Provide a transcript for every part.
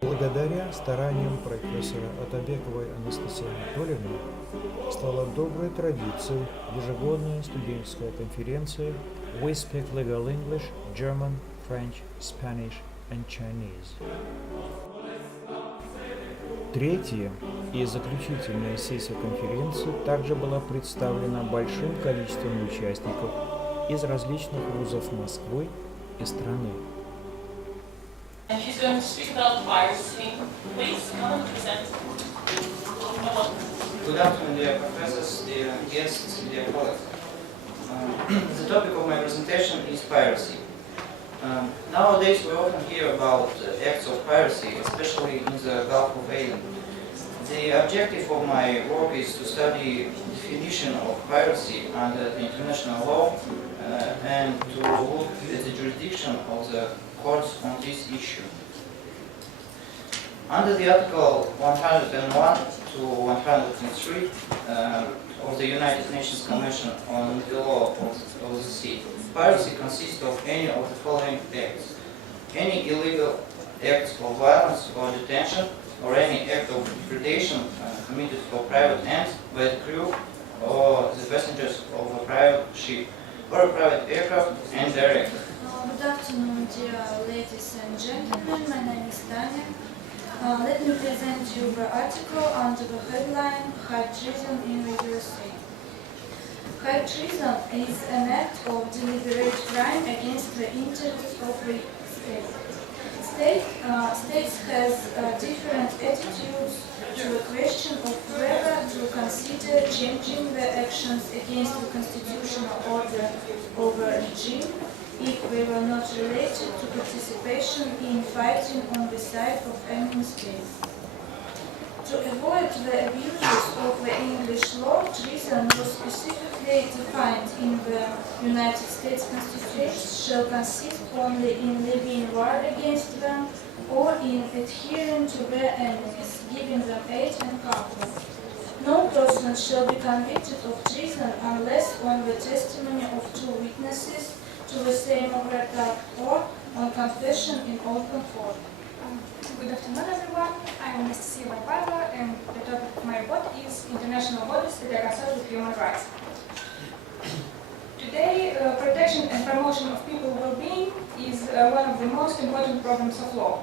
Благодаря стараниям профессора Атабековой Анастасии Анатольевны стала доброй традицией ежегодная студенческая конференция We Speak Legal English, German, French, Spanish and Chinese. Третья и заключительная сессия конференции также была представлена большим количеством участников из различных вузов Москвы и страны. And she's going to speak about piracy. Please come and present. Good afternoon, dear professors, dear guests, dear colleagues. The topic of my presentation is piracy. Nowadays we often hear about acts of piracy, especially in the Gulf of Aden. The objective of my work is to study the definition of piracy under the international law and to look at the jurisdiction of the courts on this issue. Under the Article 101 to 103 of the United Nations Convention on the Law of the Sea, piracy consists of any of the following acts: any illegal acts of violence or detention, or any act of predation committed for private ends by the crew or the passengers of a private ship or a private aircraft and director. Good afternoon, dear ladies and gentlemen. My name is Tanya. Let me present you the article under the headline High Treason in the USA. High treason is an act of deliberate crime against the interests of the state. States has different attitudes to the question of whether to consider changing their actions against the constitutional order of a regime if they were not related to participation in fighting on the side of enemy states. To avoid the abuses of the English law, treason was specifically defined in the United States Constitution shall consist only in levying war against them or in adhering to their enemies, giving them aid and comfort. No person shall be convicted of treason unless on the testimony of two witnesses to the same attack or on confession in open court. Good afternoon, everyone. I'm Anastasia Barbarova, and the topic of my report is international bodies that are concerned with human rights. Today, protection and promotion of people's well-being is one of the most important problems of law.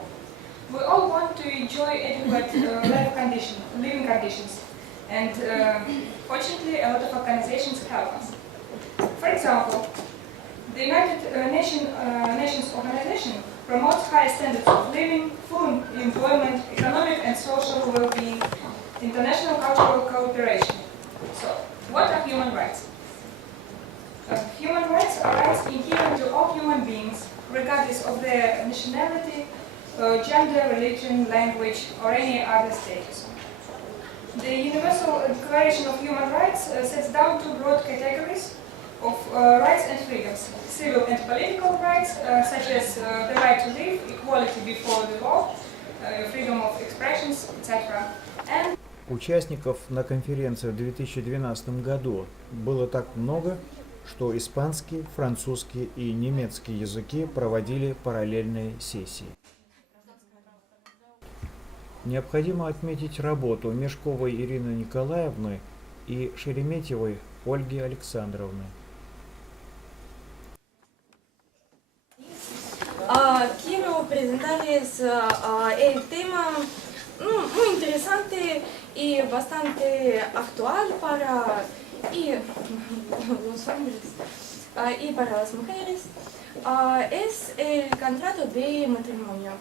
We all want to enjoy adequate living conditions, and fortunately, a lot of organizations help us. For example, the United Nations Organization promotes high standards of living, full employment, economic and social well-being, international cultural cooperation. So, what are human rights? Human rights are rights inherent to all human beings, regardless of their nationality, gender, religion, language, or any other status. The Universal Declaration of Human Rights sets down two broad categories of rights and freedoms: civil and political rights, such as the right to live, equality before the law, freedom of expressions, etc. And Участников на конференции в 2012 году было так много, что испанский, французский и немецкий языки проводили параллельные сессии. Необходимо отметить работу Мешковой Ирины Николаевны и Шереметьевой Ольги Александровны. Quiero presentarles el tema muy interesante y bastante actual para los hombres y para las mujeres. Es el contrato de matrimonio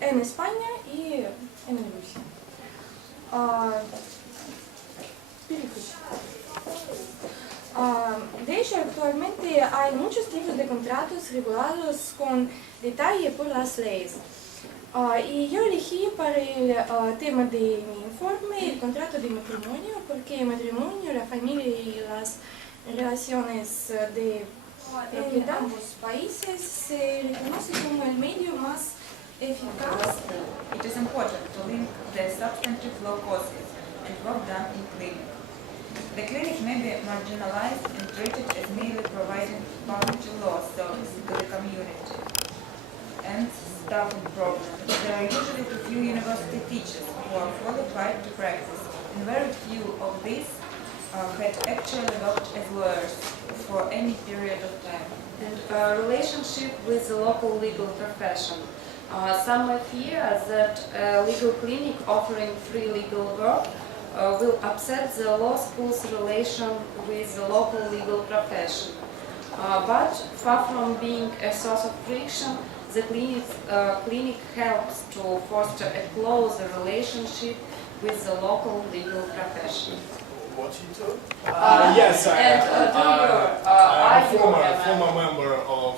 en España y en Rusia. De hecho, actualmente hay muchos tipos de contratos regulados con detalle por las leyes. Y yo elegí para el tema de mi informe el contrato de matrimonio, porque el matrimonio, la familia y las relaciones de propiedad en ambos países se reconoce como el medio más eficaz. It is important to link the substantive law causes and work done in clinic. The clinic may be marginalized and treated as merely providing boundary law service to the community. And staffing problem. There are usually too few university teachers who are qualified to practice, and very few of these had actually worked as lawyers for any period of time. And relationship with the local legal profession. Some may fear that a legal clinic offering free legal work will upset the law school's relation with the local legal profession. But far from being a source of friction, the clinic helps to foster a closer relationship with the local legal profession. What you told? Yes, I'm a former former member of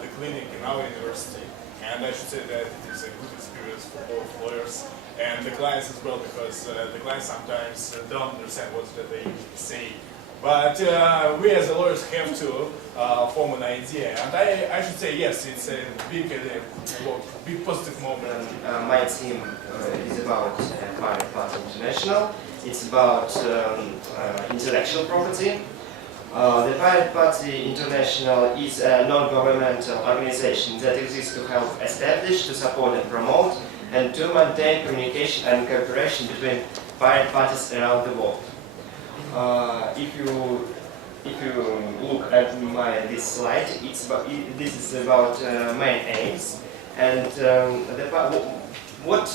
the clinic in our university, and I should say that it is a good experience for both lawyers and the clients as well, because the clients sometimes don't understand what they say. But we as lawyers have to form an idea, and I should say yes, it's a big positive moment. My team is about Pirate Party International. It's about intellectual property. The Pirate Party International is a non-governmental organization that exists to help establish, to support and promote, and to maintain communication and cooperation between pirate parties around the world. If you look at this slide, this is about main aims, and what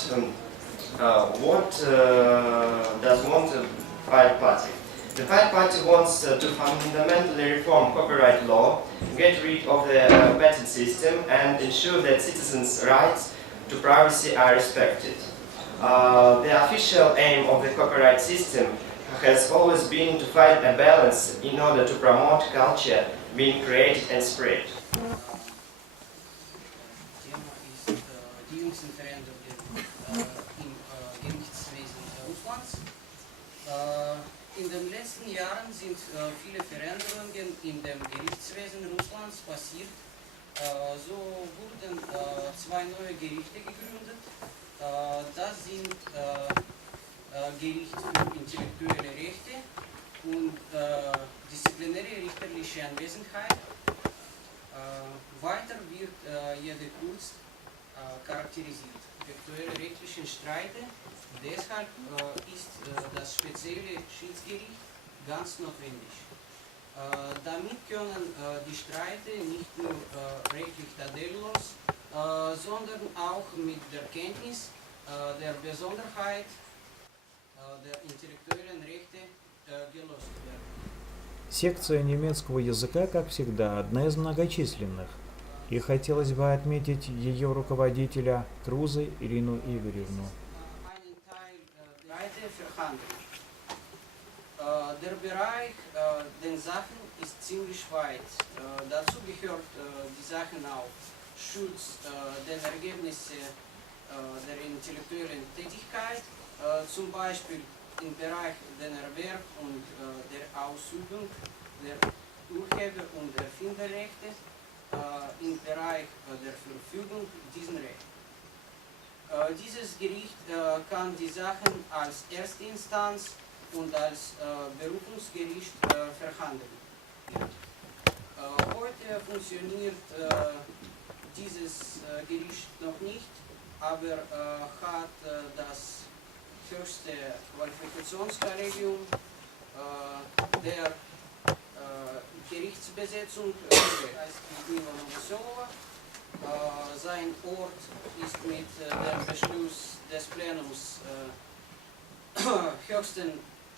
does want the Pirate Party? The Pirate Party wants to fundamentally reform copyright law, get rid of the patent system, and ensure that citizens' rights to privacy are respected. The official aim of the copyright system has always been to find a balance in order to promote culture being created and spread. In den letzten Jahren sind viele Veränderungen in dem Gerichtswesen Russlands passiert. So wurden zwei neue Gerichte gegründet. Das sind Gericht für intellektuelle Rechte und disziplinäre richterliche Anwesenheit. Weiter wird jede Kunst charakterisiert. Aktuelle rechtlichen Streite. Deshalb ist das spezielle Schiedsgericht ganz notwendig. Damit können die Streite nicht nur rechtlich tadellos, sondern auch mit der Kenntnis der Besonderheit der intellektuellen Rechte gelöst werden. Секция немецкого языка, как всегда, одна из многочисленных. И хотелось бы отметить ее руководителя Крузы Ирину Игоревну. Der Bereich den Sachen ist ziemlich weit. Dazu gehört die Sachen auch Schutz der Ergebnisse der intellektuellen Tätigkeit, zum Beispiel im Bereich der Erwerb und der Ausübung der Urheber- und Erfinderrechte, im Bereich der Verfügung diesen Recht. Dieses Gericht kann die Sachen als Erstinstanz und als Berufungsgericht verhandeln. Heute funktioniert dieses Gericht noch nicht, aber hat das höchste Qualifikationskollegium der Gerichtsbesetzung, heißt Ludmila Novoselova. Sein Ort ist mit dem Beschluss des Plenums höchsten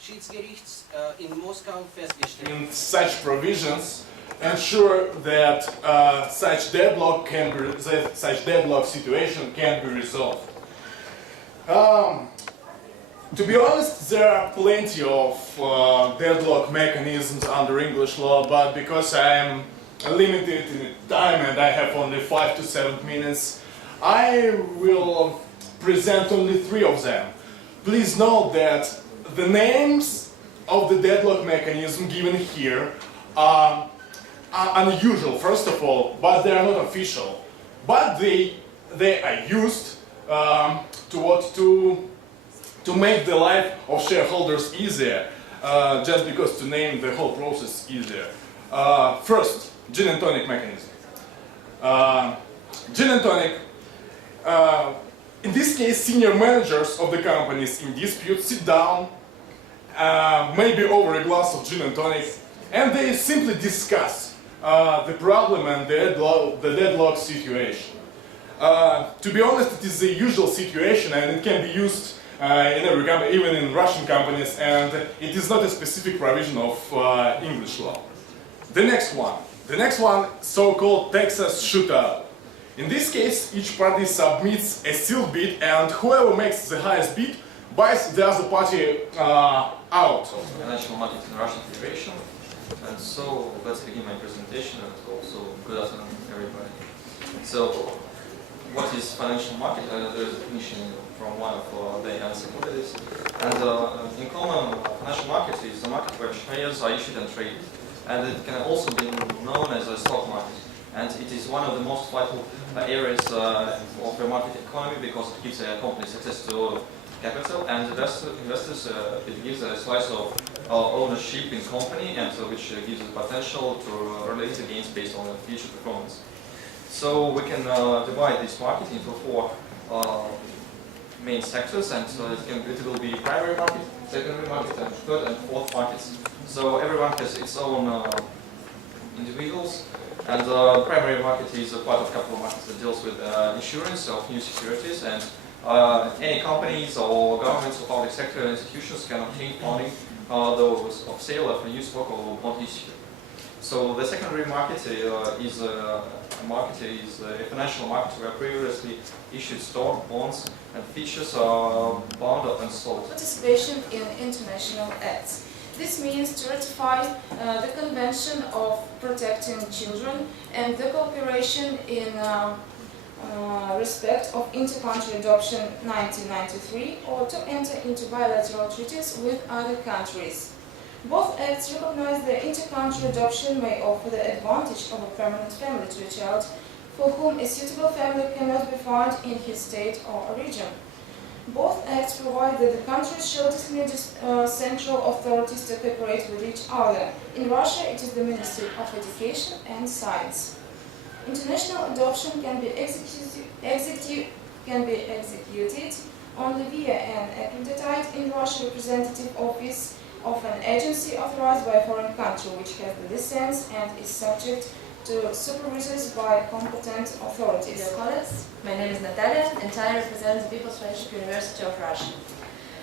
Schiedsgerichts in Moskau festgestellt. And such provisions ensure that such deadlock situation can be resolved. To be honest, there are plenty of deadlock mechanisms under English law, but because I am limited in time and I have only 5 to 7 minutes, I will present only 3 of them. Please note that the names of the deadlock mechanism given here are unusual, first of all, but they are not official. But they are used to make the life of shareholders easier, just because to name the whole process easier. First, gin and tonic mechanism. Gin and tonic In this case, senior managers of the companies in dispute sit down, maybe over a glass of gin and tonic, and they simply discuss the problem and the deadlock situation. To be honest, it is a usual situation and it can be used in every company, even in Russian companies, and it is not a specific provision of English law. The next one, so-called Texas shootout. In this case, each party submits a sealed bid, and whoever makes the highest bid buys the other party out. Financial market in Russian Federation. And so let's begin my presentation, and also good afternoon everybody. So what is financial market? There is a definition from one of the encyclopedias. And in common, financial market is a market where shares are issued and traded. And it can also be known as a stock market. And it is one of the most vital areas of the market economy because it gives a company access to capital, and investors, it gives a slice of ownership in company, and which gives the potential to realize the gains based on the future performance. So we can divide this market into four main sectors, and it will be primary market, secondary market, and third and fourth markets. So everyone has its own individuals, and the primary market is a part of capital markets that deals with insurance of new securities, and any companies or governments or public sector institutions can obtain funding those of sale of a new stock or bond issue. So the secondary market is a financial market where previously issued stock, bonds, and features are bound up and sold. Participation in international acts. This means to ratify the Convention of Protecting Children and the cooperation in respect of inter-country adoption 1993, or to enter into bilateral treaties with other countries. Both acts recognize that inter-country adoption may offer the advantage of a permanent family to a child for whom a suitable family cannot be found in his state or region. Both acts provide that the countries shall designate central authorities to cooperate with each other. In Russia, it is the Ministry of Education and Science. International adoption can be executed only via an accredited in Russia representative office of an agency authorized by a foreign country, which has the license and is subject to supervisions by competent authorities. Dear colleagues, my name is Natalia and I represent the People's Friendship University of Russia.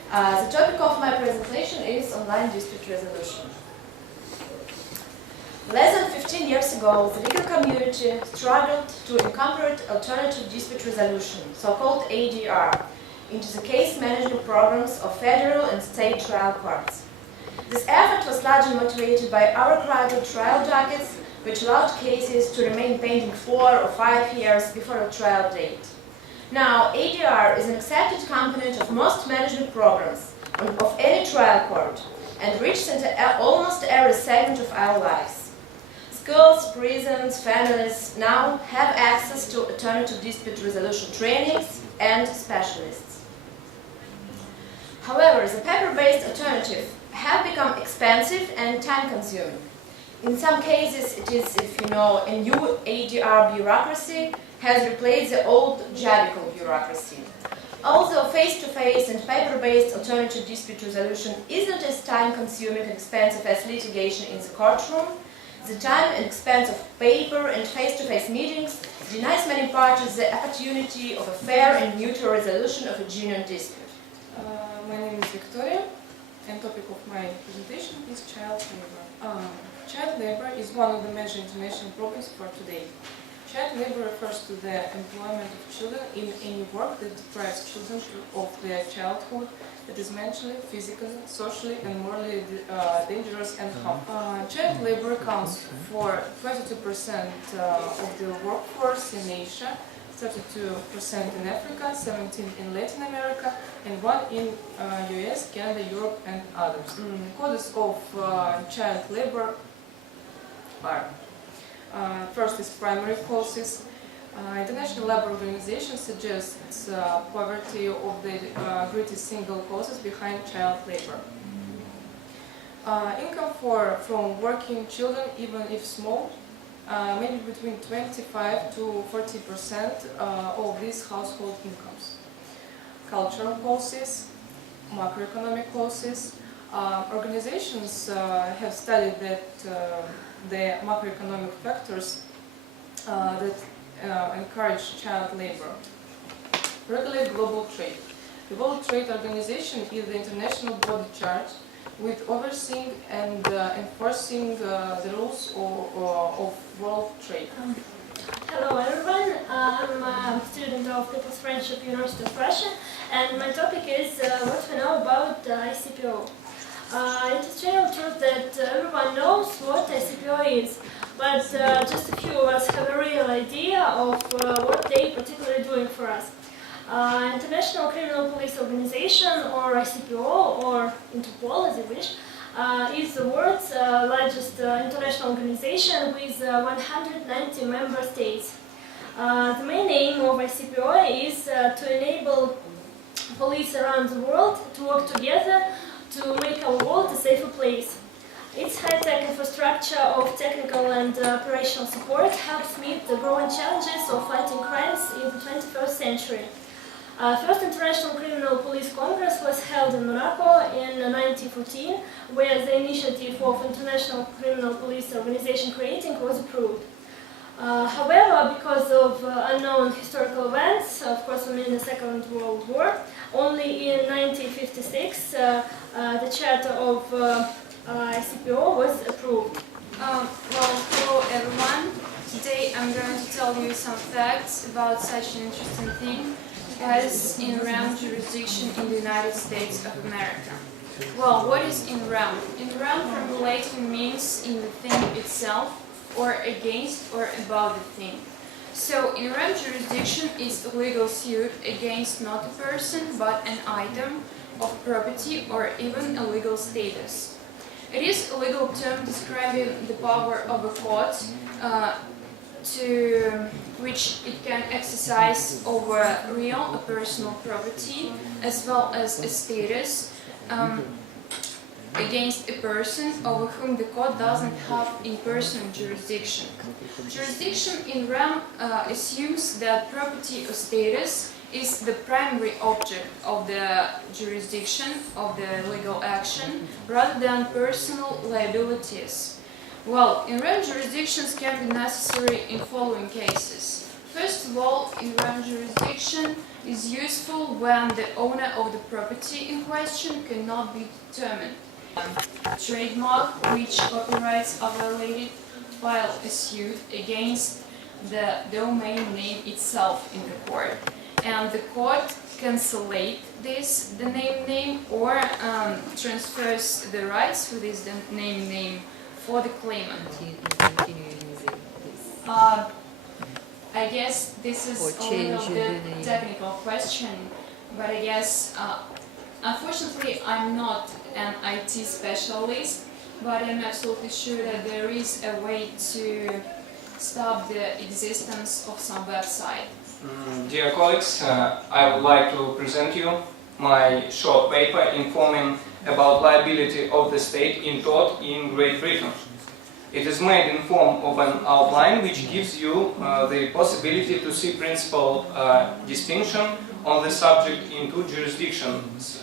The topic of my presentation is online dispute resolution. Less than 15 years ago, the legal community struggled to incorporate alternative dispute resolution, so-called ADR, into the case management programs of federal and state trial courts. This effort was largely motivated by our crowded trial dockets, which allowed cases to remain pending 4 or 5 years before a trial date. Now, ADR is an accepted component of most management programs of any trial court and reaches into almost every segment of our lives. Schools, prisons, families now have access to alternative dispute resolution trainings and specialists. However, the paper-based alternatives have become expensive and time-consuming. In some cases, it is, if you know, a new ADR bureaucracy has replaced the old judicial bureaucracy. Although face-to-face and paper-based alternative dispute resolution isn't as time-consuming and expensive as litigation in the courtroom, the time and expense of paper and face-to-face meetings denies many parties the opportunity of a fair and neutral resolution of a genuine dispute. My name is Victoria, and topic of my presentation is child labor. Child labor is one of the major international problems for today. Child labor refers to the employment of children in any work that deprives children of their childhood that is mentally, physically, socially, and morally dangerous and harmful. Child labor accounts for 22% of the workforce in Asia, 32% in Africa, 17% in Latin America, and 1% in US, Canada, Europe, and others. Causes of child labor are first is primary causes. International Labour Organization suggests poverty of the greatest single causes behind child labor. Income from working children, even if small, maybe between 25 to 40% of these household incomes. Cultural causes, macroeconomic causes. Organizations have studied that the macroeconomic factors that encourage child labor. Regulate global trade. The World Trade Organization is the international body charged with overseeing and enforcing the rules of world trade. Hello everyone, I'm a student of People's Friendship University of Russia, and my topic is what we know about ICPO. It is general truth that everyone knows what ICPO is, but just a few of us have a real idea of what they particularly doing for us. International Criminal Police Organization, or ICPO, or Interpol as you wish, is the world's largest international organization with 190 member states. The main aim of ICPO is to enable police around the world to work together to make our world a safer place. Its high-tech infrastructure of technical and operational support helps meet the growing challenges of fighting crimes in the 21st century. First International Criminal Police Congress was held in Monaco in 1914, where the initiative of International Criminal Police Organization creating was approved. However, because of unknown historical events, of course we mean the Second World War, only in 1956 the charter of ICPO was approved. Well, hello everyone. Today I'm going to tell you some facts about such an interesting thing as in rem jurisdiction in the United States of America. Well, what is in rem? In rem from the Latin means in the thing itself, or against or about the thing. So in rem jurisdiction is a legal suit against not a person but an item of property or even a legal status. It is a legal term describing the power of a court to which it can exercise over real or personal property as well as a status against a person over whom the court doesn't have in-person jurisdiction. Jurisdiction in rem assumes that property or status is the primary object of the jurisdiction of the legal action rather than personal liabilities. Well, in rem jurisdictions can be necessary in following cases. First of all, in rem jurisdiction is useful when the owner of the property in question cannot be determined. Trademark which copyrights are violated file a suit against the domain name itself in the court, and the court cancels the name or transfers the rights to this name for the claimant. I guess this is a little bit technical question, but I guess unfortunately I'm not an IT specialist, but I'm absolutely sure that there is a way to stop the existence of some website. Dear colleagues, I would like to present you my short paper informing about liability of the state in tort in Great Britain. It is made in form of an outline which gives you the possibility to see principal distinction on the subject in two jurisdictions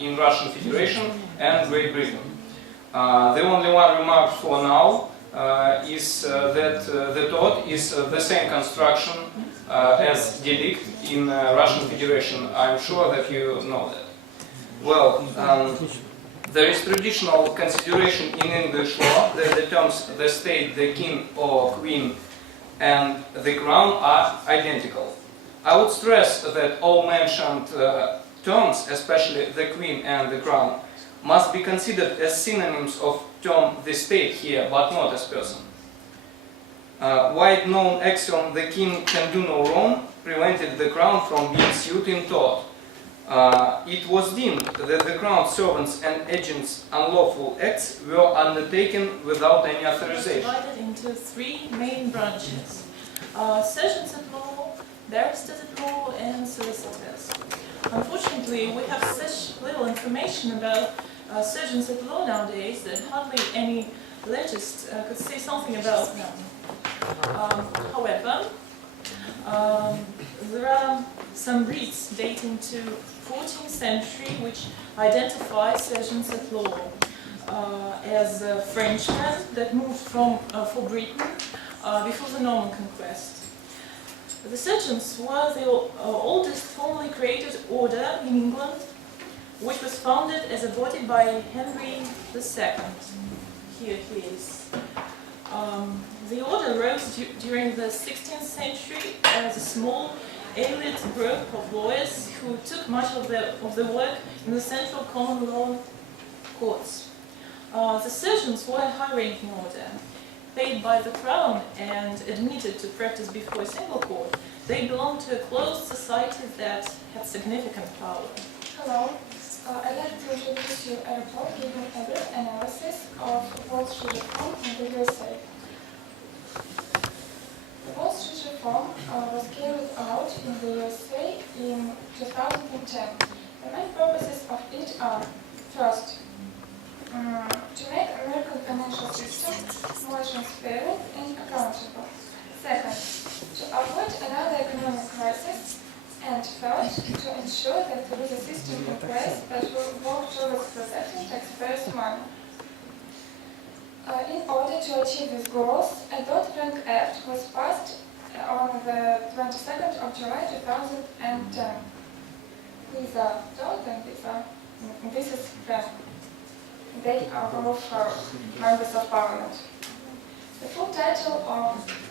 in Russian Federation and Great Britain. The only one remark for now is that the tort is the same construction as delict in Russian Federation. I'm sure that you know that. Well, there is traditional consideration in English law that the terms the state, the king or queen and the crown are identical. I would stress that all mentioned terms, especially the queen and the crown, must be considered as synonyms of term the state here, but not as person. Wide known axiom the king can do no wrong prevented the crown from being sued in tort. It was deemed that the crown servants and agents' unlawful acts were undertaken without any authorization. Divided into three main branches: surgeons at law, barristers at law, and solicitors. Unfortunately, we have such little information about surgeons at law nowadays that hardly any legist could say something about them. However, there are some breeds dating to 14th century which identify sergeants at law as Frenchmen that moved for Britain before the Norman conquest. The sergeants were the oldest formally created order in England, which was founded as a body by Henry II. Here he is. The order rose during the 16th century as a small elite group of lawyers who took much of the work in the central common law courts. The sergeants were a high-ranking order, paid by the crown and admitted to practice before a single court. They belonged to a closed society that had significant power. Hello, I'd like to introduce you a report giving a brief analysis of Wall Street reform in the USA. The Wall Street reform was carried out in the USA in 2010. The main purposes of it are: first, to make American financial system more transparent and accountable. Second, to avoid another economic crisis. And third, to ensure that there is a system in place that will work towards protecting taxpayers' money. In order to achieve these goals, a Dodd-Frank Act was passed on the 22nd of July 2010. These are Dodd and this is Frank. They are both members of parliament. The full title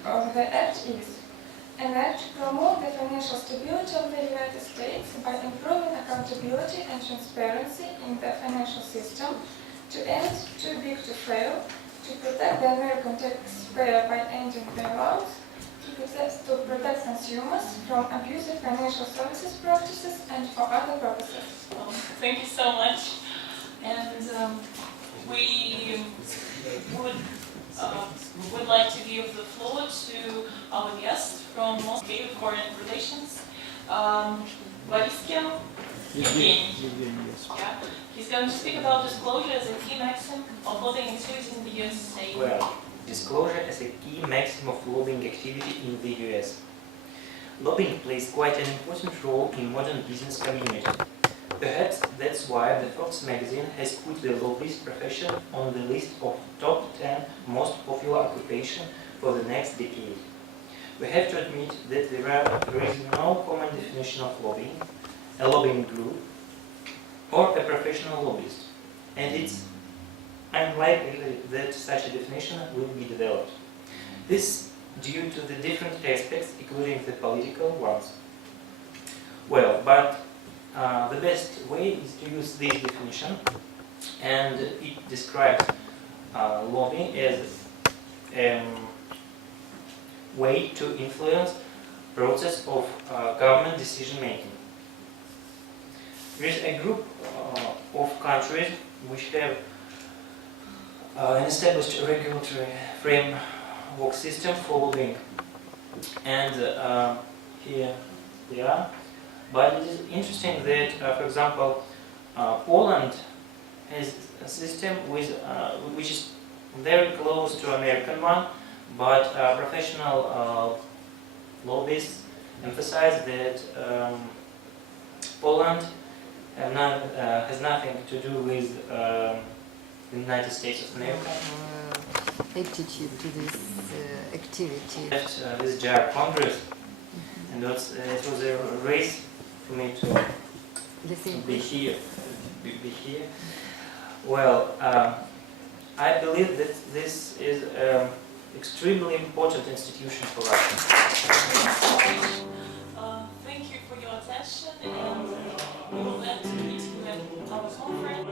of the act is an act to promote the financial stability of the United States by improving accountability and transparency in the financial system, to end too big to fail, to protect the American taxpayer by ending bailouts, to protect consumers from abusive financial services practices, and for other purposes. Thank you so much. And we would like to give the floor to our guest from Moscow Foreign Relations, Boriskin Evgeny. Yeah. He's going to speak about disclosure as a key maxim of lobbying activity in the USA. Well, disclosure as a key maxim of lobbying activity in the US. Lobbying plays quite an important role in modern business community. Perhaps that's why the Fox magazine has put the lobbyist profession on the list of top 10 most popular occupations for the next decade. We have to admit that there is no common definition of lobbying, a lobbying group, or a professional lobbyist, and it's unlikely that such a definition will be developed. This due to the different aspects, including the political ones. Well, but the best way is to use this definition, and it describes lobbying as a way to influence process of government decision making. There is a group of countries which have an established regulatory framework system for lobbying, and here they are. But it is interesting that, for example, Poland has a system which is very close to American one, but professional lobbyists emphasize that Poland has nothing to do with the United States of America. Attitude to this activity. This JAR Congress, and it was a race for me to be here. Well, I believe that this is an extremely important institution for us. Thank you for your attention, and we will glad to meet you at our conference.